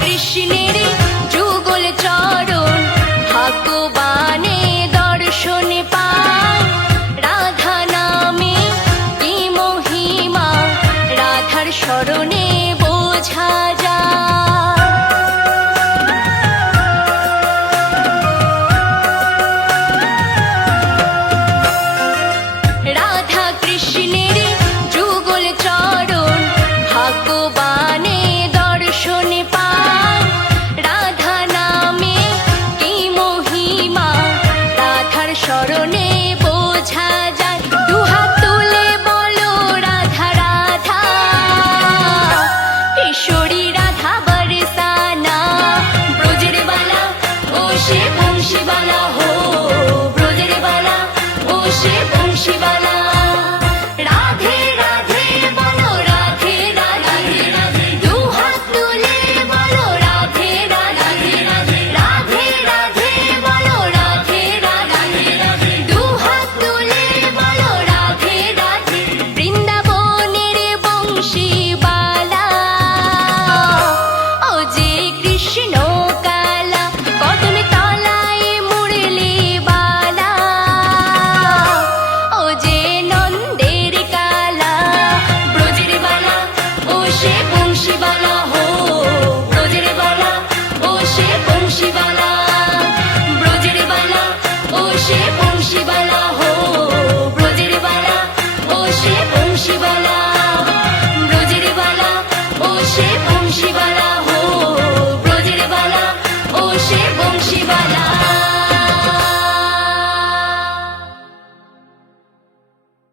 কৃষ্ণের যুগল চরণ ভগবানে দর্শন পায়। রাধা নামে কি মহিমা রাধার শরণে বোঝা যায়। রাধা কৃষ্ণের যুগল চরণ ভগবানে দর্শন পায়। রাধা নামে কি মহিমা রাধার শরণে বোঝা যায়। দুহাত তুলে বলো রাধা রাধা, কিশোরী রাধা বরসানা। ব্রজের বালা ও সে বংশীবালা হো, ব্রজের বালা ও সে বংশীবালা। রাধে রাধে বলো রাধে রাধে, দুহাত তুলে বলো রাধে রাধে। রাধে রাধে বলো রাধে রাধে, দুহাত তুলে বলো রাধে রাধে। বৃন্দাবনের বংশীবালা ও যে কৃষ্ণ কালা, কদম তলায় মুরলি বালা ও যে নন্দের কালা। ব্রজের বালা ও সে বংশীবালা হো, ব্রজের বালা ও সে বংশীবালা। ব্রজের বালা ও সে বংশীবালা হো, ব্রজের বালা ও সে বংশীবালা। ব্রজের বালা ও সে বংশীবালা।